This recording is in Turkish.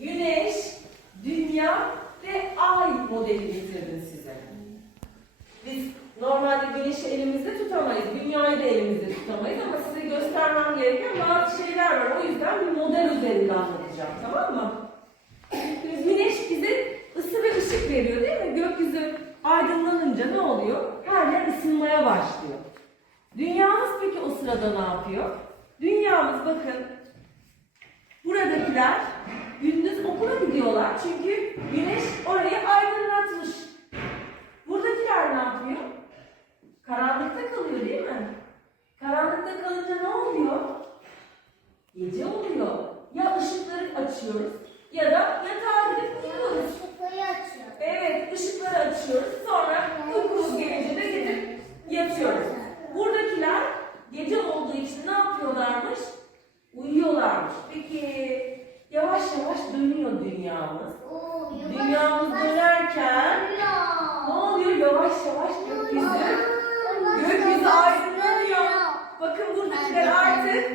güneş, dünya ve ay modeli getirdim size. Biz normalde güneşi elimizde tutamayız, dünyayı da elimizde tutamayız ama size göstermem gereken bazı şeyler var. O yüzden bir model üzerinde anlatacağım, tamam mı? Güneş bize ısı ve ışık veriyor değil mi? Gökyüzü aydınlanınca ne oluyor? Her yer ısınmaya başlıyor. Dünyamız peki o sırada ne yapıyor? Dünyamız bakın buradakiler okula gidiyorlar çünkü güneş orayı aydınlatmış. Buradakiler ne yapıyor? Karanlıkta kalıyor değil mi? Karanlıkta kalınca ne oluyor? Gece oluyor. Ya ışıkları açıyoruz ya da yatağa dünyamız. Dünyamız dönerken ne oluyor? Yavaş yavaş gökyüzü. Gökyüzü aydınlanıyor. Bakın buradakiler artık